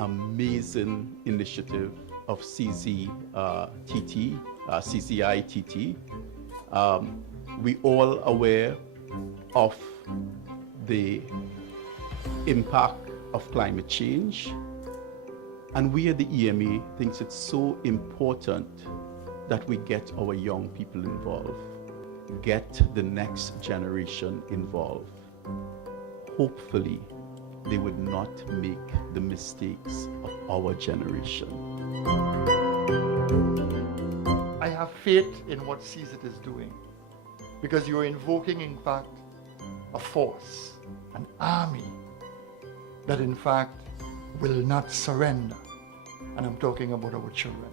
amazing initiative of CZITT, CZITT. We all aware of the impact of climate change, and we at the EMA thinks it's so important that we get our young people involved, get the next generation involved. Hopefully, they would not make the mistakes of our generation. I have faith in what CZITT is doing, because you're invoking, in fact, a force, an army that, in fact, will not surrender. And I'm talking about our children.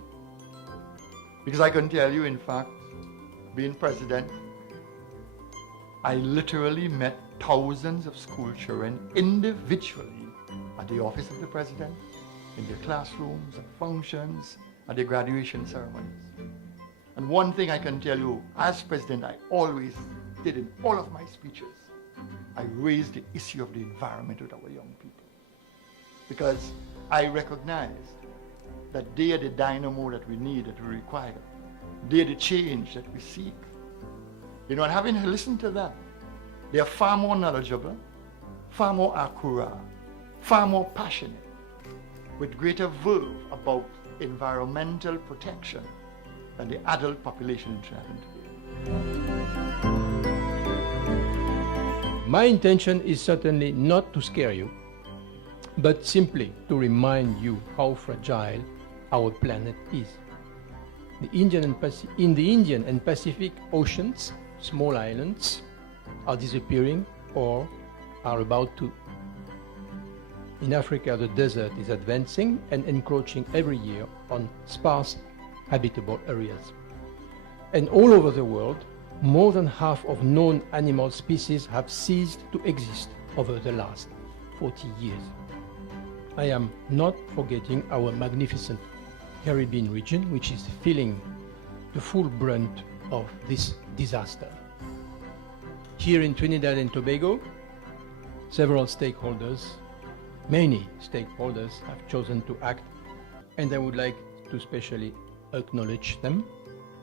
Because I can tell you, in fact, being president, I literally met thousands of school children individually at the office of the president, in their classrooms, at functions, at their graduation ceremonies. And one thing I can tell you, as president, I always did in all of my speeches, I raised the issue of the environment with our young people. Because I recognized that they are the dynamo that we need, that we require. They are the change that we seek. You know, and having listened to them, they are far more knowledgeable, far more accurate, far more passionate, with greater verve about environmental protection than the adult population in Trinidad and Tobago. My intention is certainly not to scare you, but simply to remind you how fragile our planet is. In the Indian and Pacific Oceans, small islands are disappearing or are about to. In Africa, the desert is advancing and encroaching every year on sparse habitable areas. And all over the world, more than half of known animal species have ceased to exist over the last 40 years. I am not forgetting our magnificent Caribbean region, which is feeling the full brunt of this disaster. Here in Trinidad and Tobago, several stakeholders, many stakeholders have chosen to act, and I would like to specially acknowledge them.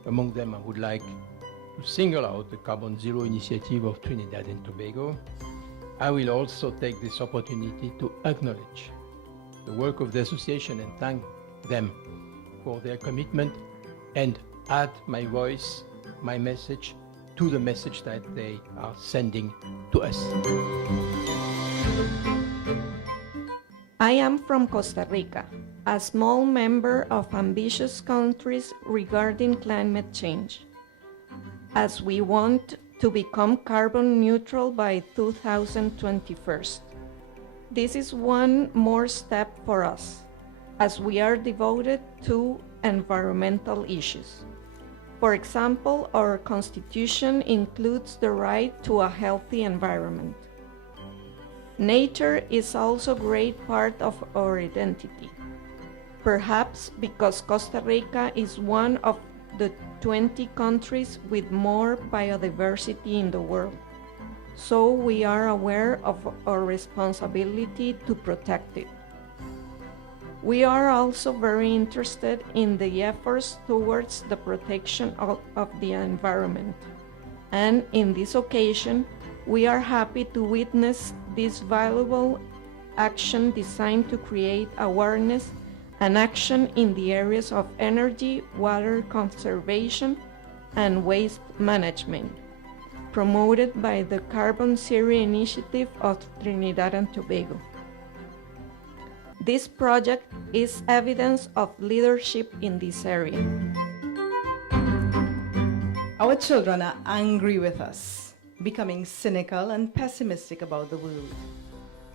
Among them, I would like to single out the Carbon Zero initiative of Trinidad and Tobago. I will also take this opportunity to acknowledge the work of the association and thank them for their commitment and add my voice, my message to the message that they are sending to us. I am from Costa Rica, a small member of ambitious countries regarding climate change, as we want to become carbon neutral by 2021. This is one more step for us, as we are devoted to environmental issues. For example, our Constitution includes the right to a healthy environment. Nature is also a great part of our identity, perhaps because Costa Rica is one of the 20 countries with more biodiversity in the world, so we are aware of our responsibility to protect it. We are also very interested in the efforts towards the protection of the environment, and in this occasion, we are happy to witness this valuable action designed to create awareness and action in the areas of energy, water conservation, and waste management, promoted by the Carbon Zero initiative of Trinidad and Tobago. This project is evidence of leadership in this area. Our children are angry with us, becoming cynical and pessimistic about the world.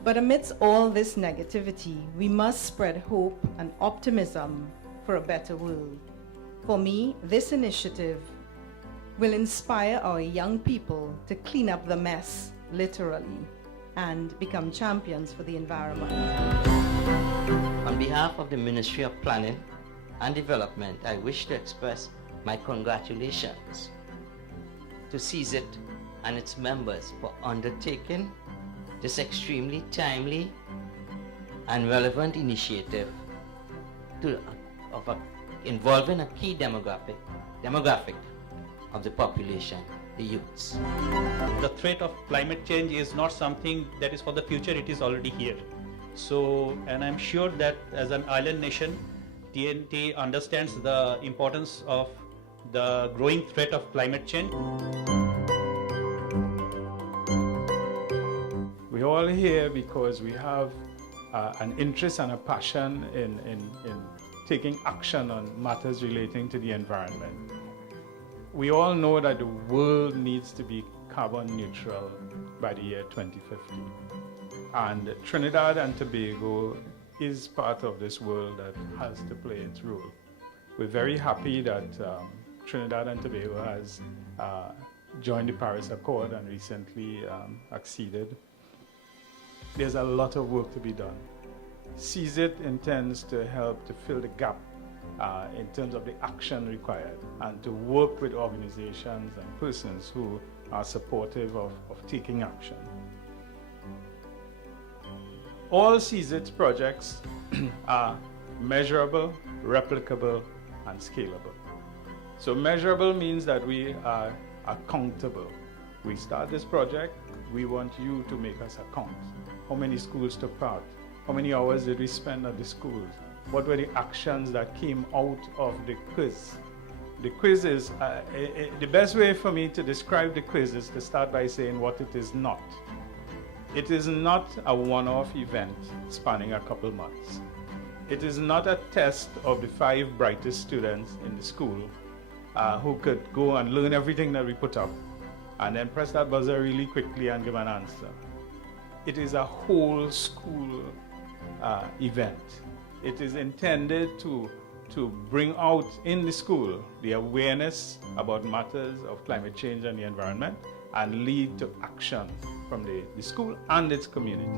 But amidst all this negativity, we must spread hope and optimism for a better world. For me, this initiative will inspire our young people to clean up the mess, literally, and become champions for the environment. On behalf of the Ministry of Planning and Development, I wish to express my congratulations to CZITT and its members for undertaking this extremely timely and relevant initiative involving a key demographic of the population, the youths. The threat of climate change is not something that is for the future, it is already here. So, and I'm sure that as an island nation, TNT understands the importance of the growing threat of climate change. We're all here because we have an interest and a passion in taking action on matters relating to the environment. We all know that the world needs to be carbon neutral by the year 2050. And Trinidad and Tobago is part of this world that has to play its role. We're very happy that Trinidad and Tobago has joined the Paris Accord and recently acceded. There's a lot of work to be done. CZITT intends to help to fill the gap in terms of the action required and to work with organizations and persons who are supportive of taking action. All CZITT projects are measurable, replicable, and scalable. So measurable means that we are accountable. We start this project, we want you to make us account. How many schools took part? How many hours did we spend at the schools? What were the actions that came out of the quiz? The quiz is, the best way for me to describe the quiz is to start by saying what it is not. It is not a one-off event spanning a couple months. It is not a test of the 5 brightest students in the school who could go and learn everything that we put up and then press that buzzer really quickly and give an answer. It is a whole school event. It is intended to bring out in the school the awareness about matters of climate change and the environment and lead to action from the school and its community.